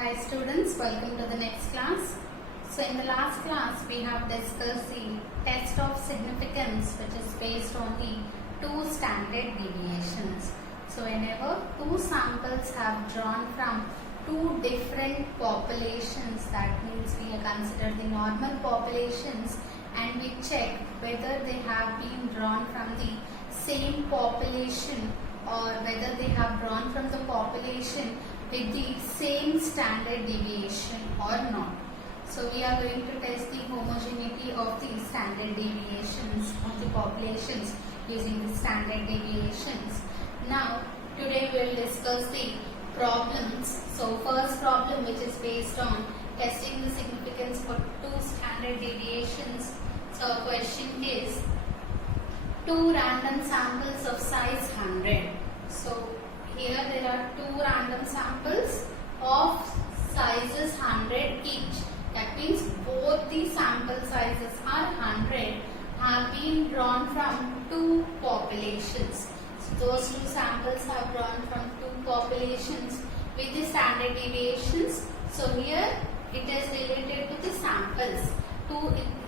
Hi students, welcome to the next class. So in the last class we have discussed the test of significance, which is based on the two standard deviations. So whenever two samples have drawn from two different populations, that means we consider the normal populations and we check whether they have been drawn from the same population or whether they have drawn from the population with the same standard deviation or not. So we are going to test the homogeneity of the standard deviations of the populations using the standard deviations. Now today we will discuss the problems. So first problem, which is based on testing the significance for two standard deviations. So our question is two random samples of size 100. So here there are two random samples of sizes 100 each. That means both the sample sizes are 100 have been drawn from two populations. So those two samples have drawn from two populations with the standard deviations. So here it is related to the samples.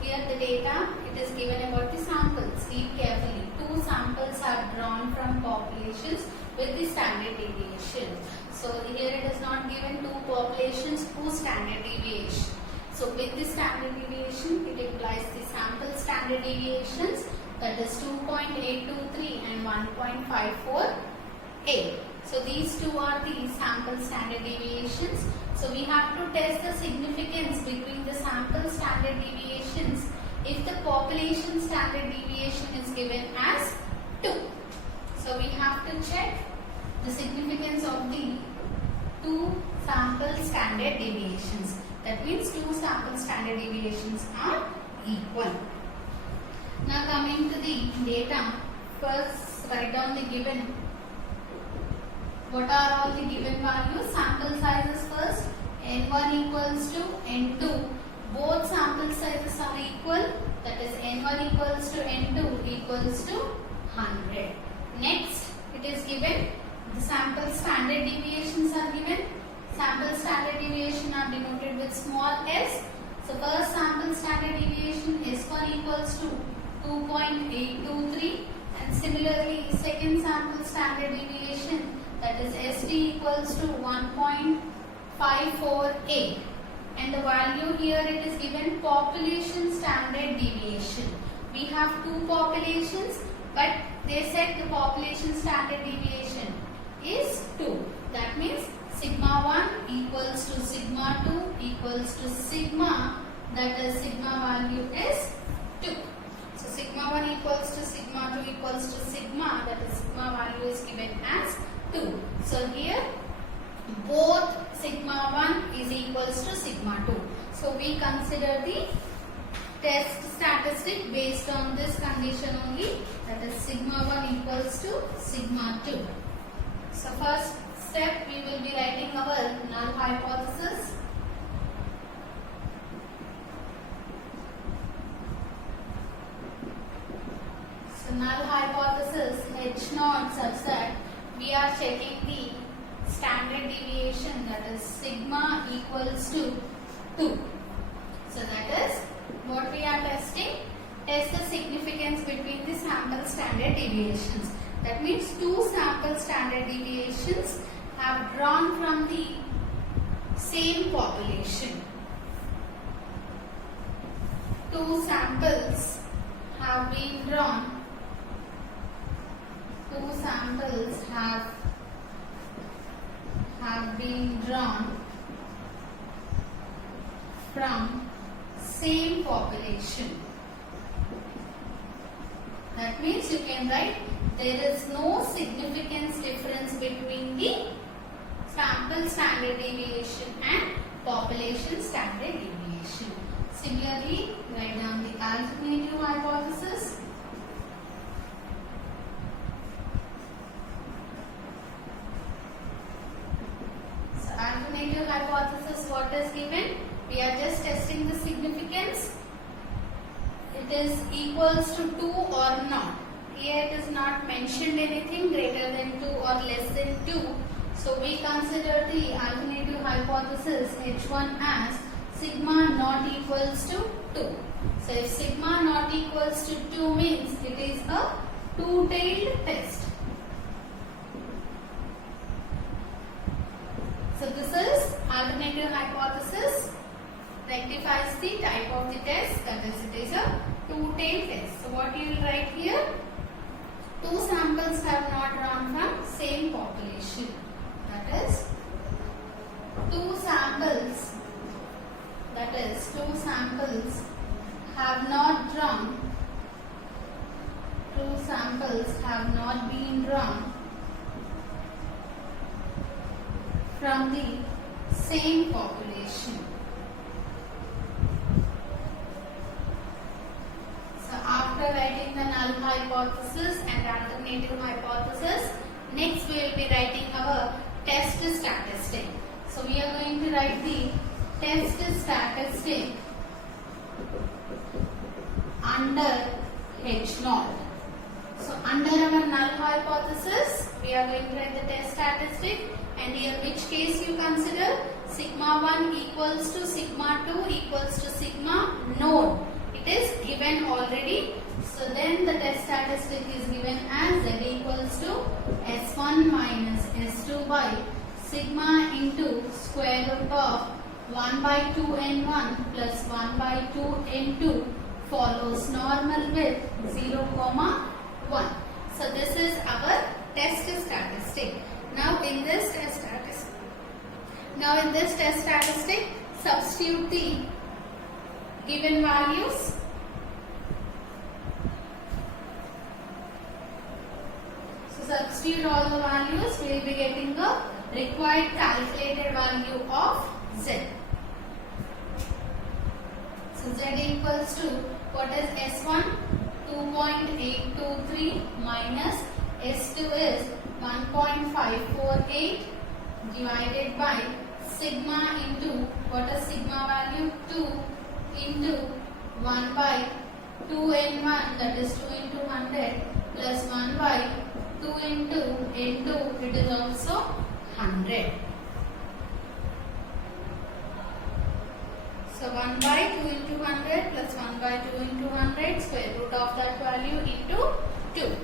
Here the data, it is given about the samples. Read carefully. Two samples are drawn from populations with the standard deviation. So here it is not given two populations whose standard deviation. So with the standard deviation, it implies the sample standard deviations, that is 2.823 and 1.54a. So these two are the sample standard deviations. So we have to test the significance between the sample standard deviations if the population standard deviation is given as 2. So we have to check the significance of the two sample standard deviations. That means two sample standard deviations are equal. Now coming to the data, first write down the given. What are all the given values? Sample sizes first. N1 equals to N2. Both sample sizes are equal. That is N1 equals to N2 equals to 100. Next, it is given the sample standard deviations are given. Sample standard deviation are denoted with small s. So first sample standard deviation S1 equals to 2.823, and similarly second sample standard deviation, that is SD equals to 1.548, and the value here it is given population standard deviation. We have two populations, but they said the population standard deviation is 2. That means sigma 1 equals to sigma 2 equals to sigma, that is sigma value is 2. So sigma 1 equals to sigma 2 equals to sigma, that is sigma value is given as 2. So here both sigma 1 is equals to sigma 2. So we consider the test statistic based on this condition only, that is sigma 1 equals to sigma 2. So first step, we will be writing our null hypothesis. So null hypothesis H0 such that we are checking the standard deviation, that is sigma equals to 2. So that is what we are testing. Test the significance between the sample standard deviations. That means two sample standard deviations have drawn from the same population. Two samples have been drawn. Two samples have been drawn from same population. That means you can write there is no significance difference between the sample standard deviation and population standard deviation. Similarly, write down the alternative hypothesis. So alternative hypothesis, what is given? We are just testing the significance. It is equals to 2 or not. Here it is not mentioned anything greater than 2 or less than 2. So we consider the alternative hypothesis hypothesis H1 as sigma not equals to 2. So if sigma not equals to 2 means it is a two-tailed test. So this is alternative hypothesis rectifies the type of the test, that is it is a two-tailed test. So what you will write here? Two samples have not drawn from same population. That is two samples have not drawn, two samples have not been drawn from the same population. So after writing the null hypothesis and alternative hypothesis, next we will be writing our test statistic. So we are going to write the test statistic under H0. So under our null hypothesis, we are going to write the test statistic, and here which case you consider? Sigma 1 equals to sigma 2 equals to sigma known. It is given already. So then the test statistic is given as Z equals to S1 minus S2 by sigma into square root of 1 by 2n1 plus 1 by 2n2 follows normal with 0, 1. So this is our test statistic. Now in this test statistic, substitute the given values. So substitute all the values, we will be getting the required calculated value of Z. So Z equals to, what is S1? 2.823 minus S2 is 1.548 divided by sigma into, what is sigma value? 2 into 1 by 2n1, that is 2 into 100 plus 1 by 2 into n2, it is also 100. So 1 by 2 into 100 plus 1 by 2 into 100, square root of that value into 2.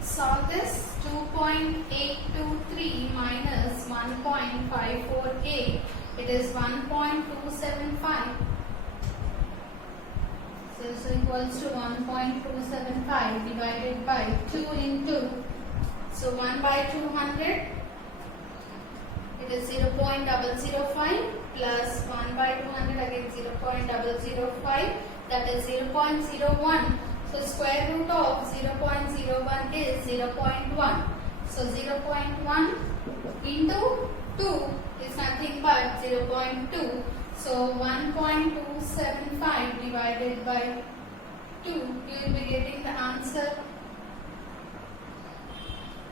Solve this. 2.823 minus 1.548, it is 1.275. So this is equals to 1.275 divided by 2 into, so 1 by 200, it is 0.005 plus 1 by 200 again 0.005, that is 0.01. So square root of 0.01 is 0.1. So 0.1 into 2 is nothing but 0.2. So 1.275 divided by 2, you will be getting the answer.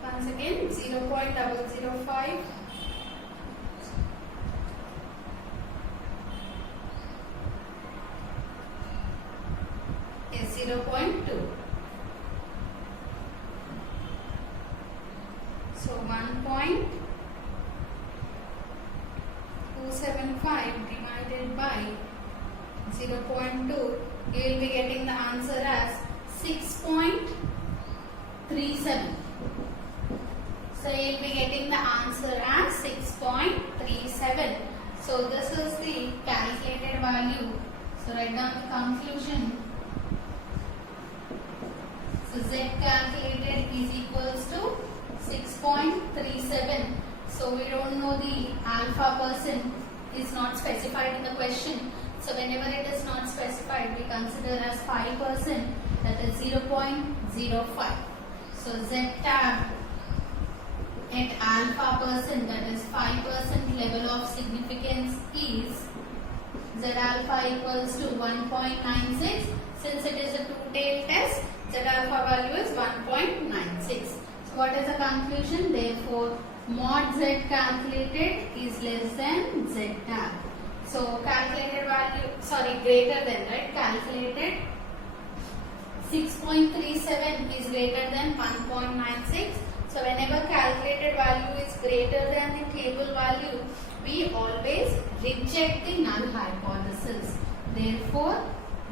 Once again 0.005. Is 0.2. So 1.275 divided by 0.2, you will be getting the answer as 6.37. So you will be getting the answer as 6.37. So this is the calculated value. So write down the conclusion. So Z calculated is equals to 6.37. So we don't know the alpha percent is not specified in the question. So whenever it is not specified, we consider as 5%, that is 0.05. So Z tab at alpha percent, that is 5% level of significance is Z alpha equals to 1.96. Since it is a two-tailed test, Z alpha value is 1.96. So what is the conclusion? Therefore, mod Z calculated is less than Z tab. So calculated value, greater than, right? Calculated 6.37 is greater than 1.96. So whenever calculated value is greater than the table value, we always reject the null hypothesis. Therefore,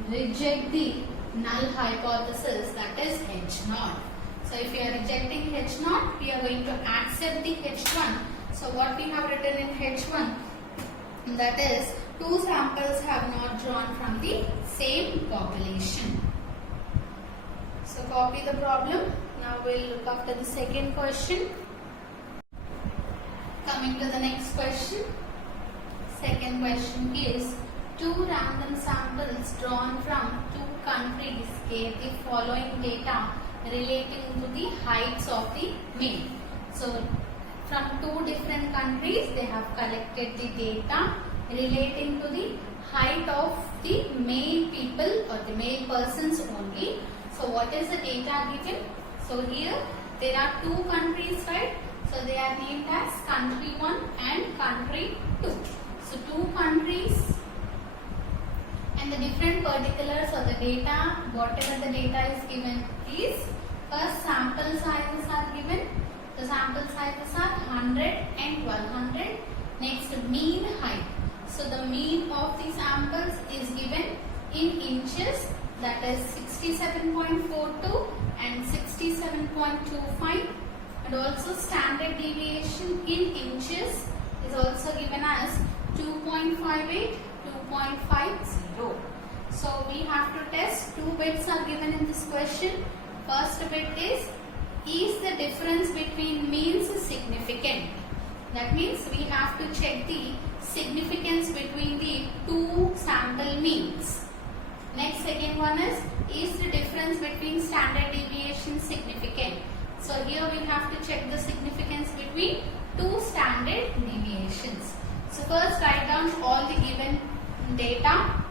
reject the null hypothesis, that is H0. So if we are rejecting H0, we are going to accept the H1. So what we have written in H1, that is two samples have not drawn from the same population. So copy the problem. Now we'll look after the second question. Coming to the next question. Second question is, two random samples drawn from two countries gave the following data relating to the heights of the male. So from two different countries they have collected the data relating to the height of the male people or the male persons only. So what is the data given? So here there are two countries, right? So they are named as country 1 and country 2. So two countries and the different particulars of the data, whatever the data is given is, first sample sizes are given. The sample sizes are 100 and 100. Next mean height. So the mean of the samples is given in inches, that is 67.42 and 67.25, and also standard deviation in inches is also given as 2.58, 2.50. So we have to test, two bits are given in this question. First bit is the difference between means significant? That means we have to check the significance between the two sample means. Next, second one is the difference between standard deviation significant? So here we have to check the significance between two standard deviations. So first write down all the given data.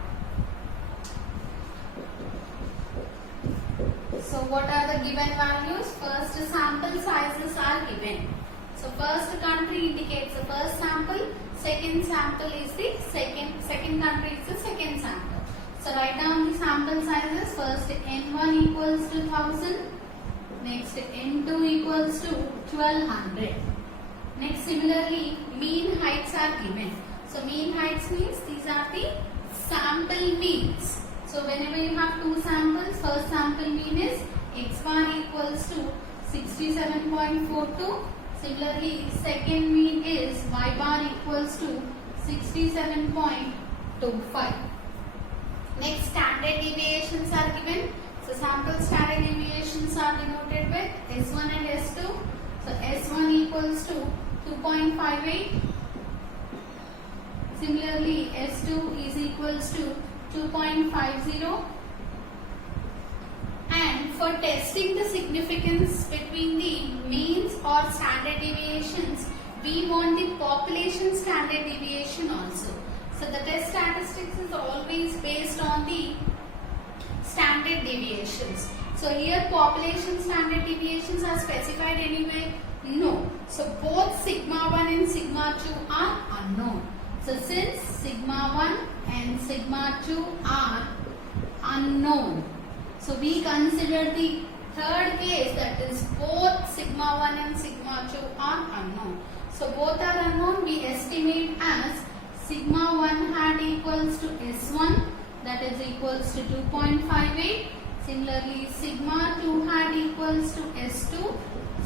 So what are the given values? First sample sizes are given. So first country indicates the first sample, second sample is the second country is the second sample. So write down the sample sizes. First N1 equals to 1000. Next N2 equals to 1200. Next similarly mean heights are given. So mean heights means these are the sample means. So whenever you have two samples, first sample mean is x1 equals to 67.42. Similarly, second mean is y bar equals to 67.25. Next, standard deviations are given. So sample standard deviations are denoted with S1 and S2. So S1 equals to 2.58. Similarly, S2 is equals to 2.50. And for testing the significance between the means or standard deviations, we want the population standard deviation also. So the test statistics is always based on the standard deviations. So here population standard deviations are specified anywhere? No. So both sigma 1 and sigma 2 are unknown. So since sigma 1 and sigma 2 are unknown, so we consider the third case, that is both sigma 1 and sigma 2 are unknown. So both are unknown, we estimate as sigma 1 hat equals to S1, that is equals to 2.58. Similarly, sigma 2 hat equals to S2,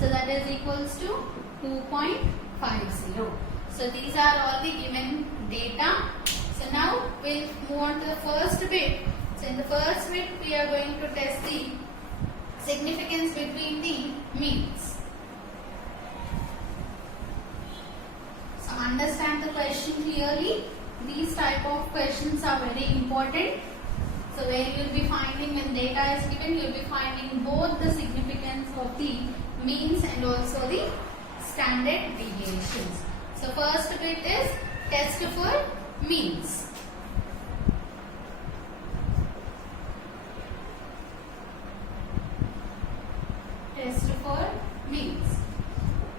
so that is equals to 2.50. So these are all the given data. So now we'll move on to the first bit. So in the first bit we are going to test the significance between the means. So understand the question clearly. These type of questions are very important. So where you will be finding, when data is given, you will be finding both the significance of the means and also the standard deviations. So first bit is test for means. Test for means.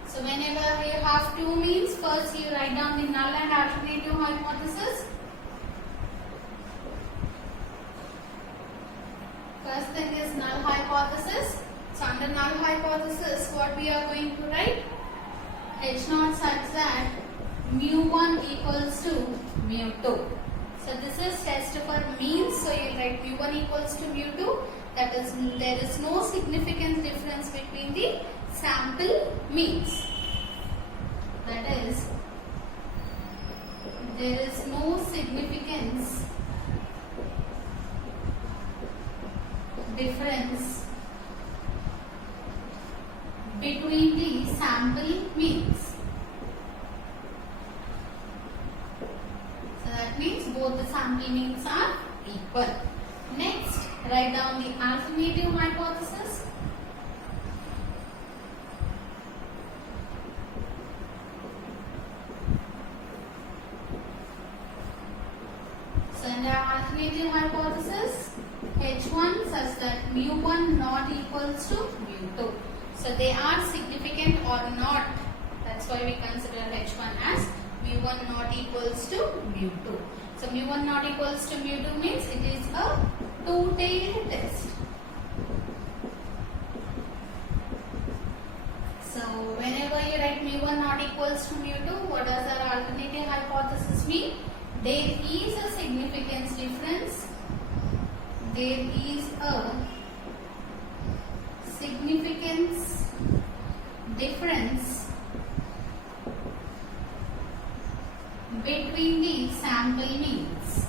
So whenever you have two means, first you write down the null and alternative hypothesis. First thing is null hypothesis. So under null hypothesis, what we are going to write? H0 such that mu1 equals to mu2. So this is test for means. So you write mu1 equals to mu2. That is, there is no significant difference between the sample means. That is, there is no significance difference between the sample means. So that means both the sample means are equal. Next, write down the alternative hypothesis. So in the alternative hypothesis, H1 such that mu1 not equals to mu2. So they are significant or not. That's why we consider H1 as mu1 not equals to mu2. So mu1 not equals to mu2 means it is a two-tailed test. So whenever you write mu1 not equals to mu2, what does our alternative hypothesis mean? There is a significance difference. There is a significance difference between the sample means.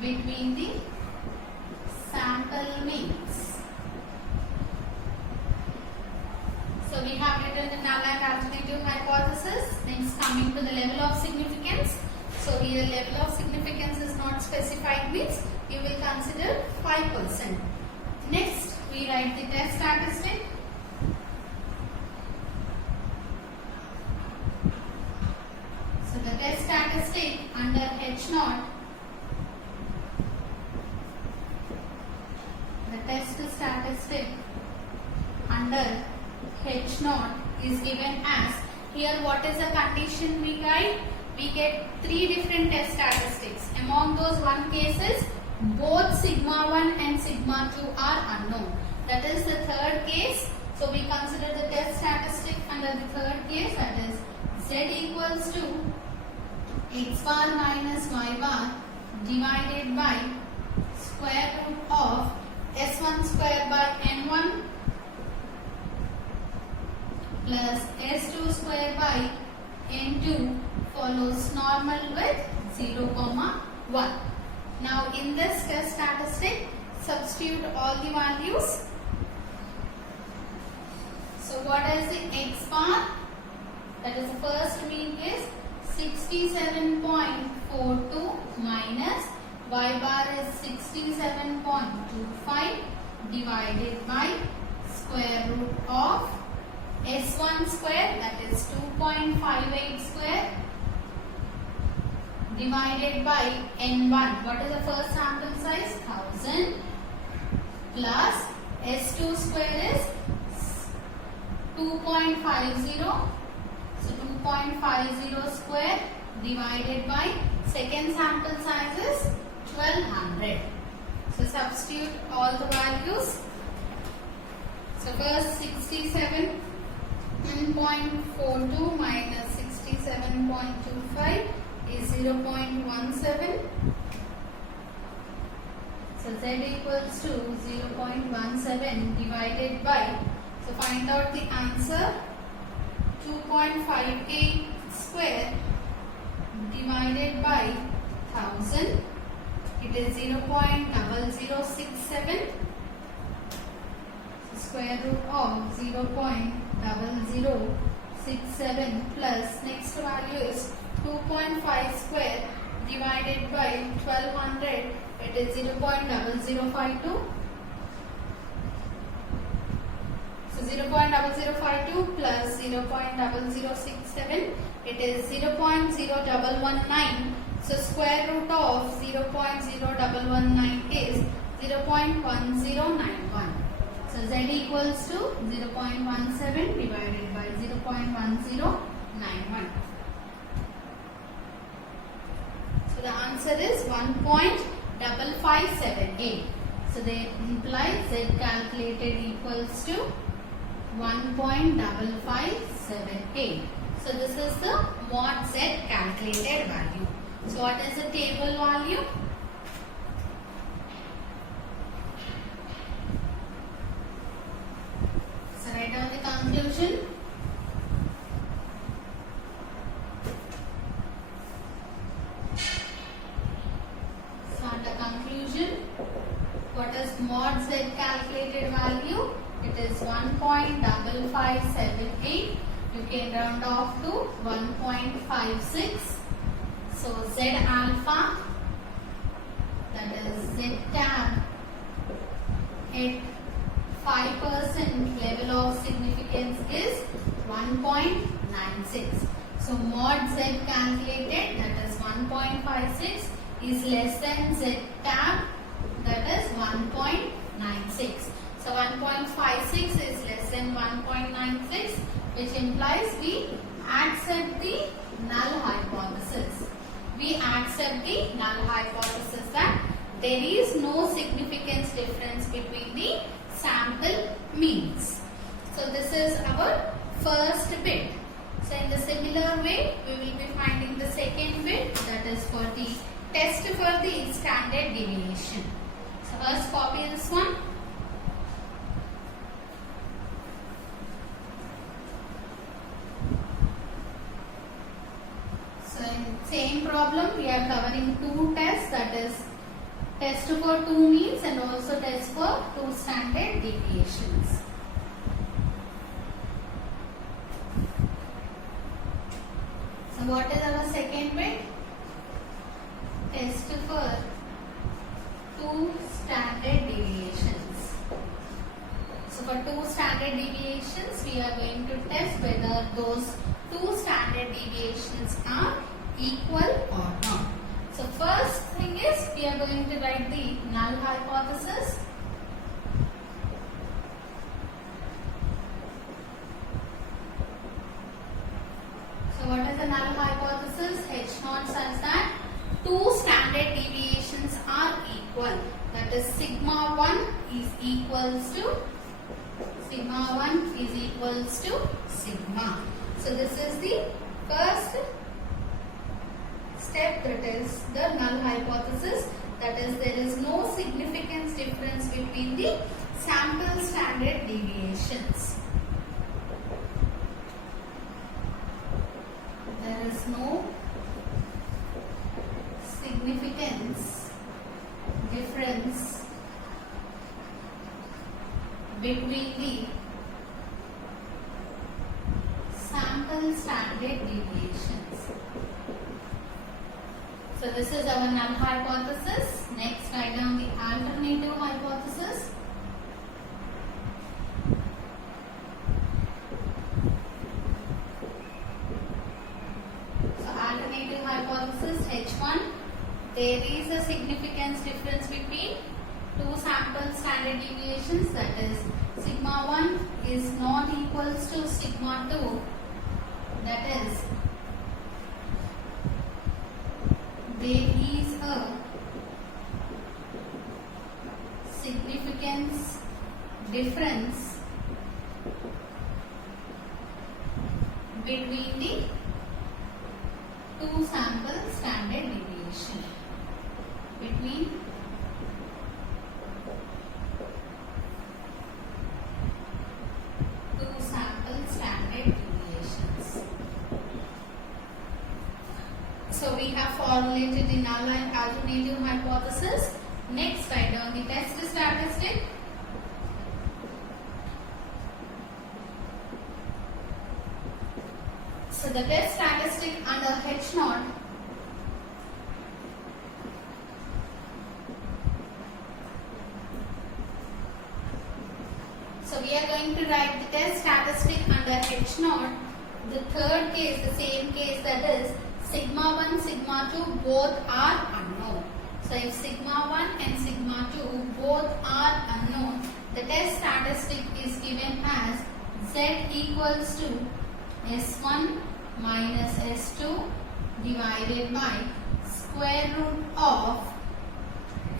Between the sample means. So we have written the null and alternative hypothesis. Next, coming to the level of significance. So here level of significance is not specified means you will consider 5%. Next, we write the test statistic. So the test statistic under H0, the test statistic under H0 is given as, here what is the condition we write? We get three different test statistics. Among those one cases, both sigma 1 and sigma 2 are unknown. That is the third case. So we consider the test statistic under the third case, that is Z equals to x bar minus y bar divided by square root of S1 square by N1 plus S2 square by N2 follows normal with 0, 1. Now in this test statistic, substitute all the values. So what is the x bar? That is the first mean is 67.42 minus y bar is 67.25 divided by square root of S1 square, that is 2.58 square divided by N1. What is the first sample size? 1000 plus S2 square is 2.50. So 2.50 square divided by second sample size is 1200. So substitute all the values. So first 67.42 minus 67.25 is 0.17. So Z equals to 0.17 divided by, so find out the answer, 2.58 square divided by 1000, it is 0.0067. So square root of 0.0067 plus next value is 2.5 square divided by 1200, it is 0.0052. So 0.0052 plus 0.0067, it is 0.0119. So square root of 0.0119 is 0.1091. So Z equals to 0.17 divided by 0.1091. So the answer is 1.5578. So they imply Z calculated equals to 1.5578. So this is the mod z calculated value. So what is the table value? So write down the conclusion. So under conclusion, what is mod z calculated value? It is 1.5578. You can round off to 1.56. So z alpha, that is z tab, at 5% level of significance is 1.96. So mod z calculated, that is 1.56, is less than z tab, that is 1.96. So 1.56 is less than 1.96, which implies we accept the null hypothesis. We accept the null hypothesis that there is no significance difference between the sample means. So this is our first bit. So in the similar way, we will be finding the second bit, that is for the test for the standard deviation. So first copy this one. So in same problem, we are covering two tests, that is test for two means and also test for two standard deviations. So what is our second bit? Test for two standard deviations. So for two standard deviations, we are going to test whether those two standard deviations are equal or not. So first thing is, we are going to write the null hypothesis. So what is the null hypothesis? H naught such that two standard deviations are equal. That is sigma 1 is equals to sigma. So this is the first step, that is the null hypothesis, that is there is no significance difference between the sample standard deviations. There is no significance difference between the sample standard deviations. So this is our null hypothesis. Next, write down the alternative hypothesis. So alternative hypothesis H1, there is a significance difference between two sample standard deviations, that is sigma 1 is not equals to sigma 2, that is there is a significance difference between the two sample standard deviation. Between two sample standard deviations. So we have formulated the null and alternative hypothesis. Next, write down the test statistic. So the test statistic under H naught, so we are going to write the test statistic under H naught. The third case, the same case, that is sigma 1, sigma 2 both are unknown. So if sigma 1 and sigma 2 both are unknown, the test statistic is given as z equals to S1 minus S2 divided by square root of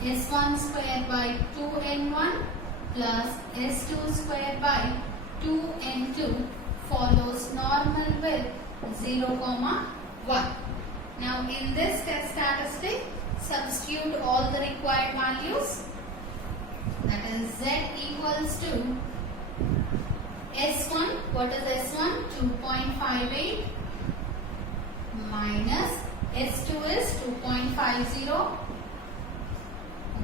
S1 square by 2n1 plus S2 square by 2n2 follows normal with 0, 1. Now in this test statistic, substitute all the required values. That is Z equals to S1. What is S1? 2.58 minus S2 is 2.50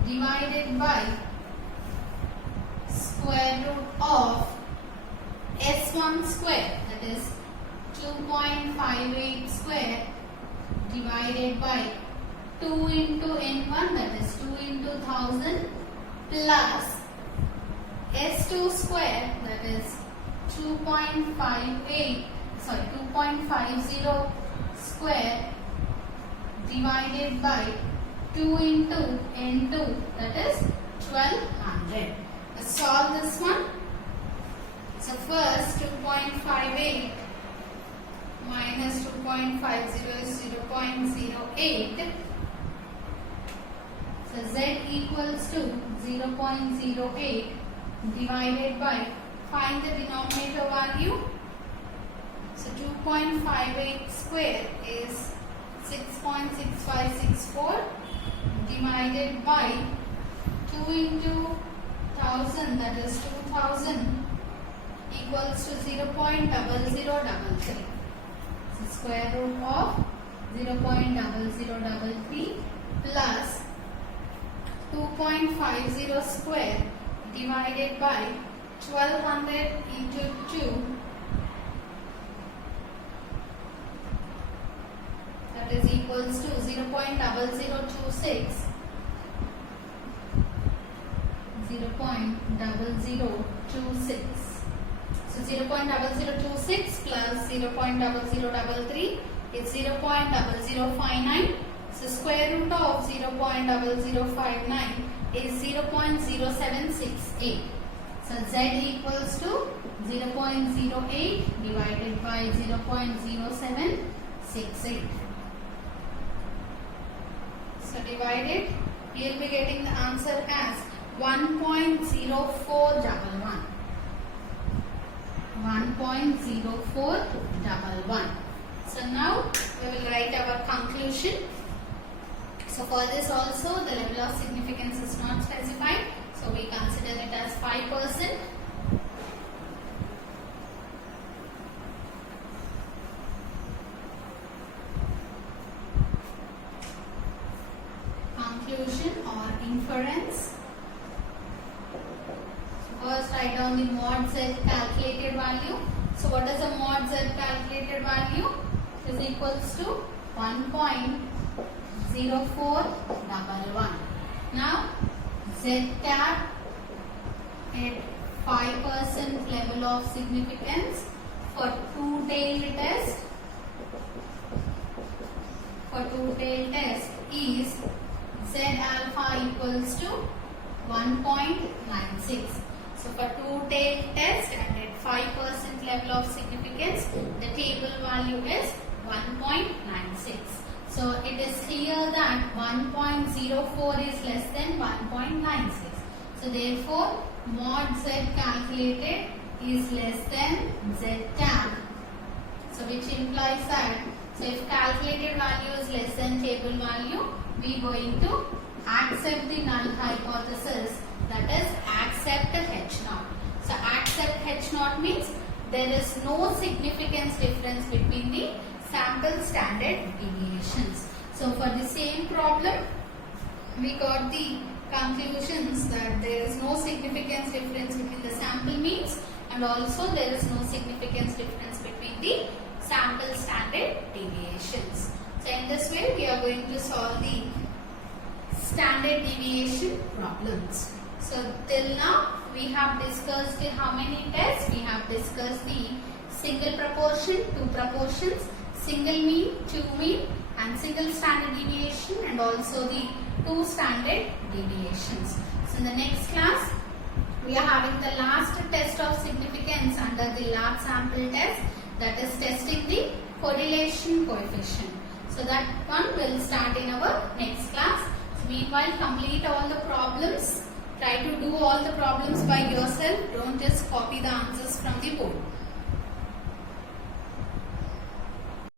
divided by square root of S1 square, that is 2.58 square divided by 2 into N1, that is 2 into 1000 plus S2 square, that is 2.50 square divided by 2 into N2, that is 1200. Let's solve this one. So first 2.58 minus 2.50 is 0.08. So Z equals to 0.08 divided by, find the denominator value. So 2.58 square is 6.6564 divided by 2 into 1000, that is 2000 equals to 0.0033. So square root of 0.0033 plus 2.50 square divided by 1200 into 2, that is equals to 0.0026. 0.0026. So 0.0026 plus 0.0033 is 0.0059. So square root of 0.0059 is 0.0768. So Z equals to 0.08 divided by 0.0768. So divided, we will be getting the answer as 1.0411. 1.0411. So now we will write our conclusion. So for this also the level of significance is not specified. So we consider it as 5%. Conclusion or inference. First write down the mod Z calculated value. So what is the mod Z calculated value? It is equals to 1.0411. Now Z cap at 5% level of significance for two-tailed test. For two-tailed test is Z alpha equals to 1.96. So for two-tailed test and at 5% level of significance, the table value is 1.96. So it is clear that 1.04 is less than 1.96. So therefore, mod Z calculated is less than Z cap. So which implies that, so if calculated value is less than table value, we are going to accept the null hypothesis, that is accept H0. So accept H0 means there is no significance difference between the sample standard deviations. So for the same problem, we got the conclusions that there is no significance difference between the sample means and also there is no significance difference between the sample standard deviations. So in this way, we are going to solve the standard deviation problems. So till now, we have discussed the how many tests? We have discussed the single proportion, two proportions, single mean, two mean, and single standard deviation, and also the two standard deviations. So in the next class, we are having the last test of significance under the large sample test, that is testing the correlation coefficient. So that one will start in our next class. So meanwhile, complete all the problems. Try to do all the problems by yourself. Don't just copy the answers from the board.